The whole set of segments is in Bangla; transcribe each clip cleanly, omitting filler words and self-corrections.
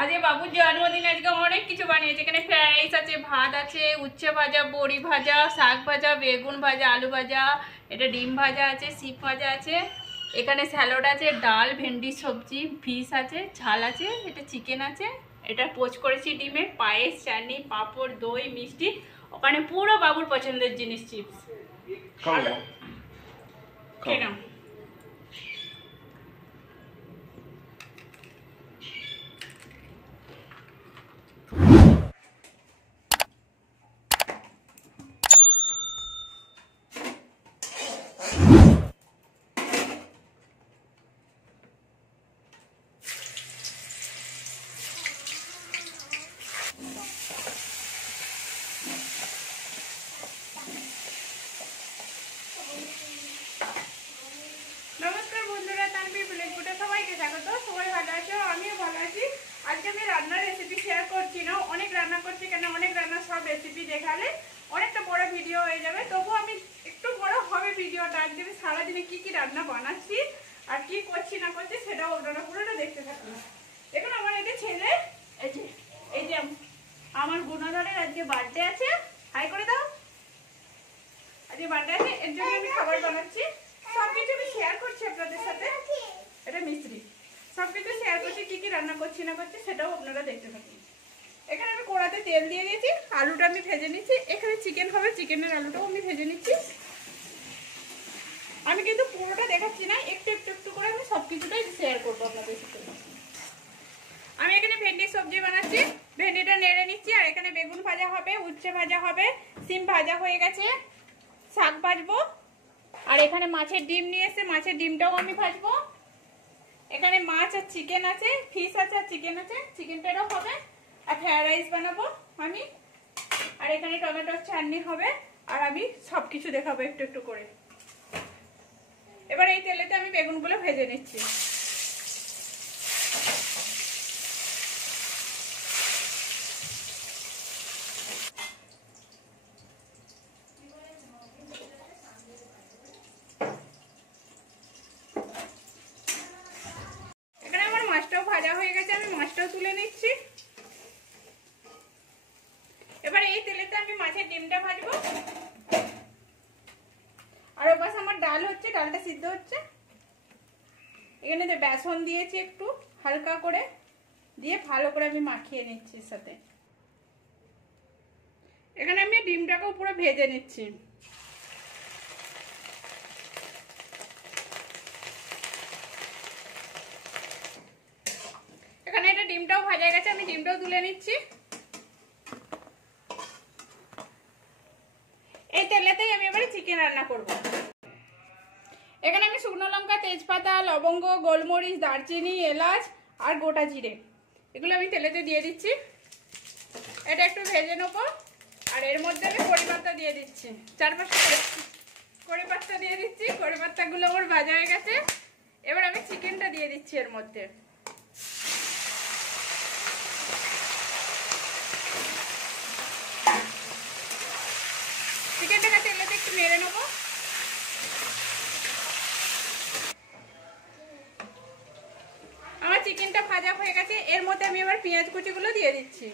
আজকে বাবুর জন্মদিন, আজকে অনেক কিছু বানিয়েছে। এখানে ফ্রাইড রাইস আছে, ভাত আছে, উচ্ছে ভাজা, বড়ি ভাজা, শাক ভাজা, বেগুন ভাজা, আলু ভাজা, এটা ডিম ভাজা আছে, শিক ভাজা আছে, এখানে স্যালাড আছে, ডাল, ভেন্ডি সবজি, ফিশ আছে, ঝাল আছে, এটা চিকেন আছে, এটা পোচ করেছি ডিমে, পায়েস, চাটনি, পাঁপড়, দই, মিষ্টি। ওখানে পুরো বাবুর পছন্দের জিনিস, চিপস। কেন নমস্কার বন্ধুরা, তানভীর ব্লগ ফুডে সবাইকে স্বাগত। সবাই ভালো আছো? আমিও ভালো আছি। আজকে আমি রান্নার রেসিপি শেয়ার করছি না, অনেক রান্না করছি, কেন অনেক রান্নার সব রেসিপি দেখালে অনেকটা বড় ভিডিও হয়ে যাবে। তবুও আমি একটু বড় হবে ভিডিওটা। আজকে আমি সারাদিনে কি কি রান্না বানাচ্ছি আর কি করছি না করছি সেটাও আপনারা পুরোটা দেখতে থাকুন। দেখুন আমার এটা ছেলে, এই যে আমার গুণধরের আজকে বার্থডে আছে। হাই করে দাও। আজকে বার্থডে আছে, এর জন্য আমি খাবার বানাচ্ছি। সবকিছু আমি শেয়ার করছি আপনাদের সাথে। এটা মিস্ত্রি, সবকিছু শেয়ার করছি, কি কি রান্না করছি না করছি সেটাও আপনারা দেখতে থাকুন। এখানে আমি কড়াতে তেল দিয়ে দিয়েছি, আলুটা আমি ভেজে নিচ্ছি। এখানে চিকেন হবে, চিকেনের আলুটাও আমি ভেজে নিচ্ছি। আমি কিন্তু পুরোটা দেখাচ্ছি না, একটু একটু একটু করে আমি সবকিছুটাই শেয়ার করবো আপনাদের সাথে। আমি এখানে ভেন্ডির সবজি বানাচ্ছি, ভেন্ডিটা নেড়ে নিচ্ছি। আর এখানে বেগুন ভাজা হবে, উচ্ছে ভাজা হবে, সিম ভাজা হয়ে গেছে, শাক ভাজবো। আর এখানে মাছের ডিম নিয়ে এসে মাছের ডিমটাও আমি ভাজবো। এখানে মাছ আর চিকেন আছে, ফিশ আছে আর চিকেন আছে, চিকেনটাও হবে। আর ফ্রাইড রাইস বানাবো আমি। আর এখানে টমেটোর চাটনি হবে। আর আমি সবকিছু দেখাবো একটু একটু করে। এবার এই তেলেতে আমি বেগুনগুলো ভেজে নিচ্ছি। মাছটাও ভাজা হয়ে গেছে, আমি মাছটাও তুলে নিচ্ছি। এবার এই তেলেতে আমি মাছের ডিমটা ভাজবো। আর ওপাশ আমার ডাল হচ্ছে, ডালটা সিদ্ধ হচ্ছে। এখানে যে বেসন দিয়েছি একটু হালকা করে, দিয়ে ভালো করে আমি মাখিয়ে নিচ্ছি সাথে। এখানে আমি ডিমটাকেও পুরো ভেজে নিচ্ছি। এখানে এটা ডিমটাও ভাজা গেছে, আমি ডিমটাও তুলে নিচ্ছি। এই তেলেতেই আমি এবারে চিকেন রান্না করব। এখানে আমি শুকনো লঙ্কা, তেজপাতা, লবঙ্গ, গোলমরিচ, দারচিনি, এলাচ আর গোটা জিরে এগুলো আমি তেলেতে দিয়ে দিচ্ছি। এটা একটু ভেজে নেবো। আর এর মধ্যে আমি কড়ি পাতা দিয়ে দিচ্ছি, 4-5টা কড়ি পাতা দিয়ে দিচ্ছি। কড়ি পাতাগুলো আমার ভাজা হয়ে গেছে। এবার আমি চিকেনটা দিয়ে দিচ্ছি এর মধ্যে। চিকেনটাকে তেলেতে একটু নেড়ে নেবো। আমার চিকেনটা ভাজা হয়ে গেছে, এর মধ্যে আমি এবার পেঁয়াজ কুচিগুলো দিয়ে দিচ্ছি।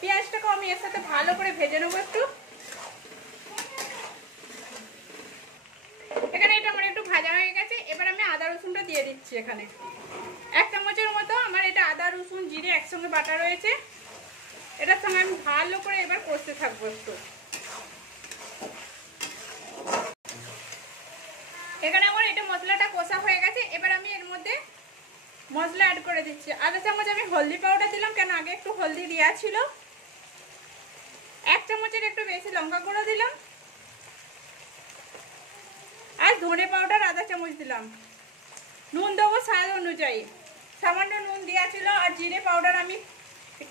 পেঁয়াজটাকে আমি এর সাথে ভালো করে ভেজে নেবো একটু। এখানে এটা আমার একটু ভাজা হয়ে গেছে। এবার আমি আদা রসুনটা দিয়ে দিচ্ছি। এখানে 1 চামচের মতো আমার এটা আদা রসুন জিরে একসঙ্গে বাটা রয়েছে। এটার সঙ্গে আমি ভালো করে এবার কষতে থাকবো একটু। এখানে আমার এটা মশলাটা কষা হয়ে গেছে। এবার আমি এর মধ্যে মশলা অ্যাড করে দিচ্ছি। আধা চামচ আমি হলদি পাউডার দিলাম, কেন আগে একটু হলদি দেওয়া ছিল। 1 চামচের একটু বেশি লঙ্কা গুঁড়ো দিলাম। আর ধনে পাউডার আধা চামচ দিলাম। নুন দেবো স্বাদ অনুযায়ী, সামান্য নুন দেওয়া ছিল। আর জিরে পাউডার আমি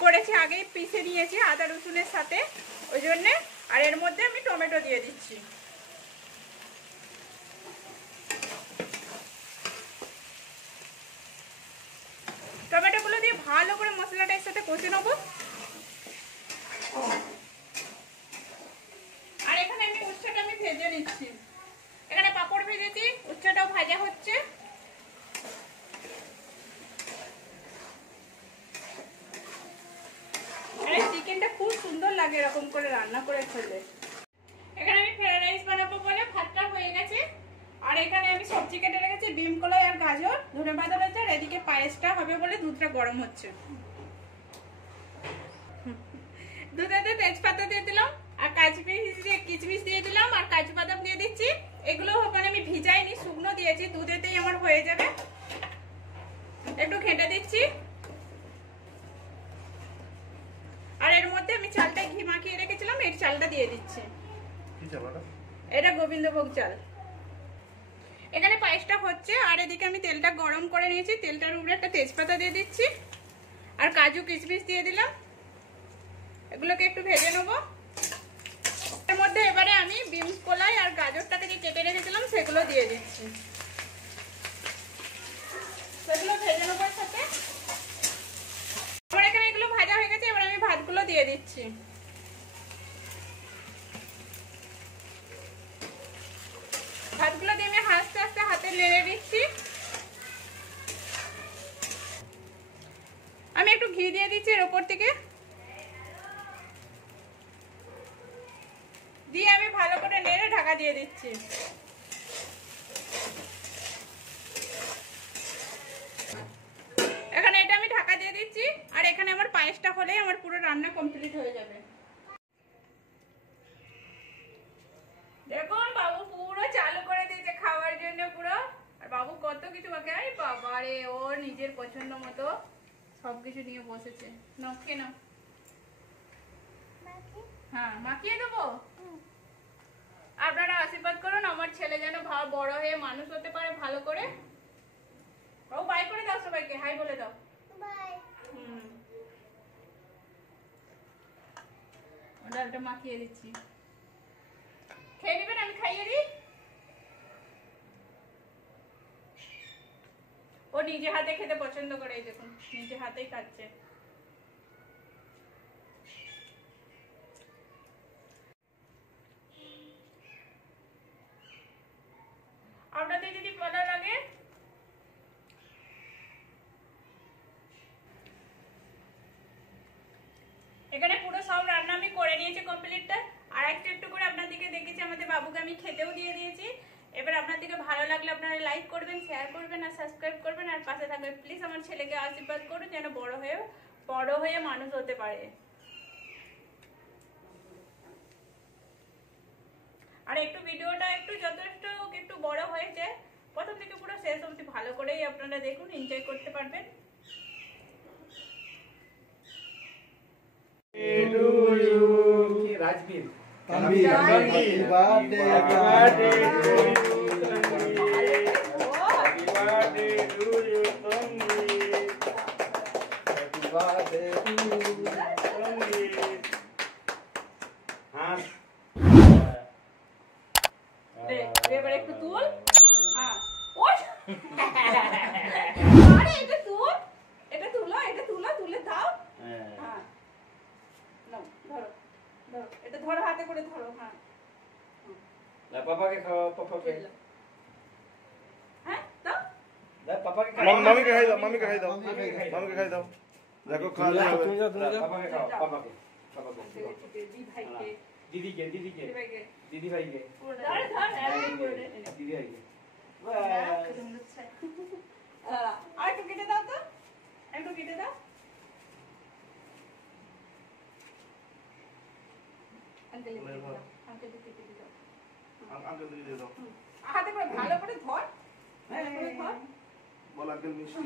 করেছি, আগেই পিষে নিয়েছি আদা রসুনের সাথে, ওই জন্যে। আর এর মধ্যে আমি টমেটো দিয়ে দিচ্ছি। টমেটোগুলো দিয়ে ভালো করে মশলাটা এর সাথে কষে নেবো। আর এখানে আমি উচ্ছেটা ভেজে নিচ্ছি। এখানে পাঁপড় ভেজেছি, উচ্ছেটাও ভাজা হচ্ছে। লাগে এরকম করে রান্না করে খেলে। এখানে আমি ফ্রাইড রাইস বানাবো বলে ভাতটা হয়ে গেছে, আর এখানে আমি সবজি কেটে রেখেছি, বিম কলাই আর গাজর, ধনে পাতা রয়েছে, আর এদিকে পায়েসটা হবে বলে দুধটা গরম হচ্ছে। দুধেতে তেজপাতা দিয়ে দিলাম আর কিচমিচ দিয়ে দিলাম আর কাজু বাদাম দিয়ে দিচ্ছি। এগুলো মানে আমি ভিজাইনি, শুকনো দিয়েছি, দুধেতেই আমার হয়ে যাবে। একটু ঘেঁটে দিচ্ছি, আর এর মধ্যে আমি চালটা ঘি মাখিয়ে রেখেছিলাম, এর চালটা দিয়ে দিচ্ছি। এটা গোবিন্দভোগ চাল। এখানে পায়েসটা হচ্ছে, আর এদিকে আমি তেলটা গরম করে নিয়েছি, তেলটার উপরে একটা তেজপাতা দিয়ে দিচ্ছি আর কাজু কিশমিশ দিয়ে দিলাম। এগুলোকে একটু ভেজে নেবো। এর মধ্যে এবারে আমি বিনস কলাই আর গাজরটাকে যে কেটে রেখেছিলাম সেগুলো দিয়ে দিচ্ছি, সেগুলো ভেজে নেবো সাথে। আমার এখানে এগুলো ভাজা হয়ে গেছে, এবার আমি ভাতগুলো দিয়ে দিচ্ছি। ভাতগুলো দিয়ে আমি আস্তে আস্তে হাতে নেড়ে দিচ্ছি। আমি একটু ঘি দিয়ে দিচ্ছি এর উপর থেকে, দিয়ে আমি ভালো করে নেড়ে ঢাকা দিয়ে দিচ্ছি। এখানে এটা আমি ঢাকা দিয়ে দিচ্ছি, আর এখানে আমার পায়েসটা হলেই আমার পুরো রান্না কমপ্লিট হয়ে যাবে। দেখুন বাবু পুরো চালু করে দিয়েছে খাওয়ার জন্য পুরো, আর বাবু কত কিছু মাখে, আরে বাবারে ও নিজের পছন্দ মতো সবকিছু নিয়ে বসেছে। নাও খেয়ে নাও। হ্যাঁ মাখিয়ে দেবো। আপনারা আশীর্বাদ করুন আমার ছেলে যেন বড় হয়ে মানুষ হতে পারে ভালো করে। ও বাই করে দাও সবাইকে, হাই বলে দাও। বাই। ডালটা মাখিয়ে দিচ্ছি, খেয়ে নেবেন, আমি খাইয়ে দিই। ও নিজে হাতে খেতে পছন্দ করে, এই দেখুন নিজে হাতেই খাচ্ছে। আপনাদের যদি ভালো লাগে এখানে পুরো সব রান্না আমি করে নিয়েছি কমপ্লিটটা, আর একটু করে আপনাদেরকে দেখেছি, আমাদের বাবুকে আমি খেতেও দিয়ে দিয়েছি। এবার আপনাদেরকে ভালো লাগলে আপনারা লাইক করবেন, শেয়ার করবেন আর সাবস্ক্রাইব করবেন, আর পাশে থাকবেন। প্লিজ আমার ছেলেকে আশীর্বাদ করুন যেন বড় হয়ে মানুষ হতে পারে। আর একটু ভিডিওটা যথেষ্ট একটু বড় হয়েছে, প্রথম থেকে পুরো শেষ অবধি ভালো করেই আপনারা দেখুন, এনজয় করতে পারবেন। রাজবীর এবার একটু তুল। হ্যাঁ আরে এটা তুল, এটা তুলো, তুলে দাও। হ্যাঁ নাও, ধরো ধরো, এটা ধরো, হাতে করে ধরো। হ্যাঁ পাপাকে খাওয়া, পাপাকে। হ্যাঁ দাও, পাপাকে খাও, মামিকে খাই দাও, মামিকে খাই দাও, মামিকে খাই দাও। দেখো খাওয়া যাবে। পাপাকে খাও, পাপাকে, পাপাকে। দিদি ভাইকে, দিদিকে, দিদিকে, ভাইকে, দিদি ভাইকে, ধর দিদি ভাইকে। আর একটু কেটে দাও তো, একটু কেটে দাও। আঙ্কেল কেটে দাও, আঙ্কেল দিয়ে দাও। হাতে করে ভালো করে ধর, ভালো করে ধর। বল আঙ্কেল মিষ্টি।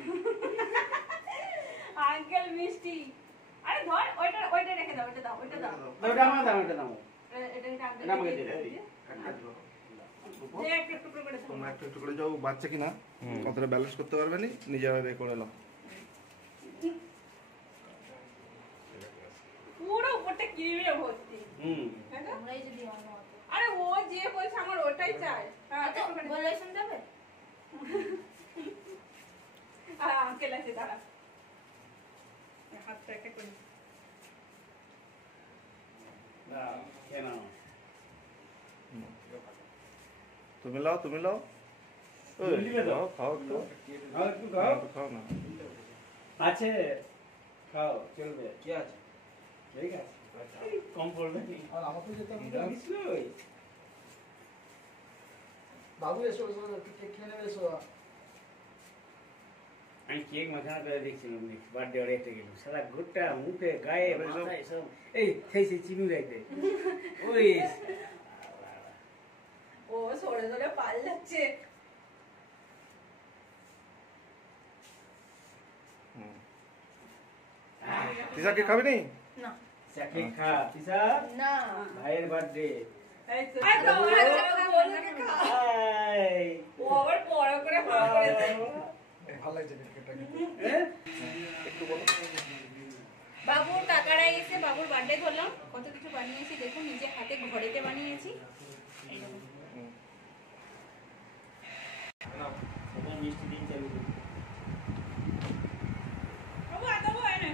আঙ্কেল মিষ্টি। আরে ধর, ওইটা রেখে দাও, ওইটা দাও, ওইটা দাও। ওটা আমার দাও, ওটা দাও। এটা আঙ্কেল আমাকে দিয়ে দাও। যে একটু টুকরো করে দাও। তোমরা একটু করে যাও, বাচ্চা কিনা কতটা ব্যালেন্স করতে পারবে নি, নিজেরা করে নাও। পুরো উপরটা ক্রিমে ভর্তি। আমরাই যদি অন্য হতো। আরে ও যে বলছে আমার ওটাই চাই। হ্যাঁ তো বলে শুনতে হবে। আঙ্কেল আছে, দাঁড়া, হাতটা একটা করে তুমি লাও, তুমি লাও। খাও একটু, খাও না। আছে, খাও, চলবে। কি আছে? ঠিক আছে। কম পড়বে নি। আর আমাকে যেতে হবে এটা কিছুই। বাবু এসো এসো একটু কেক খেয়ে নেবে এসো আমি কেক মাখানা করে দেখছিলাম বার্থডে অর্ডারতে গেল সারা গোটা মুখে গায়ে মাথায় সব এই সেই চিনু রাখতে ওই ও সরে সরে পাল যাচ্ছে। তিশা কে খাবি নি? না চাকে খা পিসা না ভাইয়ের বার্থডে এই তো হাই ও আবার বড় করে ভাগ করে দেয়। ভালো লাগছে কেকটা খেতে একটু বলো। বাবুর কাকারা এসে বাবুর বার্থডে করলাম, কত কিছু বানিয়েছি দেখুন, নিজে হাতে ঘরেতে বানিয়েছি। এই দেখুন। হুম। সবাই মিষ্টি দিন চালু করুন। বাবু আর দেবো এনে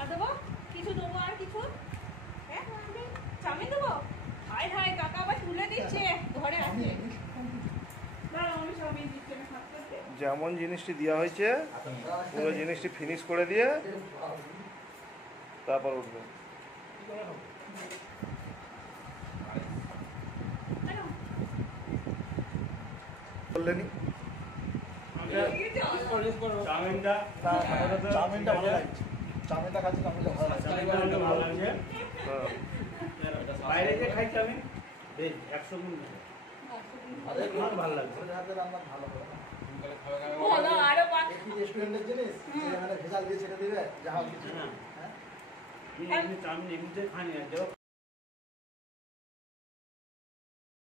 আর দেবো কিছু দেবো আর কিছু হ্যাঁ চাউমিন দেবো। হায় হায় কাকা আবার তুলে দিচ্ছে ঘরে আছে। দাঁড়াও আমি চাউমিন দিচ্ছি না হাত করতে। যেমন জিনিসটি দেওয়া হয়েছে পুরো জিনিসটি ফিনিশ করে দিয়ে তারপর উঠবে। বললেনি চাউমিনটা চাউমিনটা ভালো লাগছে চাউমিনটা খাচ্ছি চাউমিনটা ভালো লাগছে চাউমিনটা ভালো লাগছে। হ্যাঁ। বাইরে যে খাই চাউমিন বেশ 100 গুণ আরে আমার ভালো লাগছে। ওদের হাতে রান্না ভালো হবে না বলো আরো পাঁচ একই রেস্টুরেন্টের জিনিস যেখানে ভেজাল দিয়ে ছেড়ে দিবে যা হোক কিছু হ্যাঁ। হ্যাঁ এমনি চাউমিন এমনিতে খানি না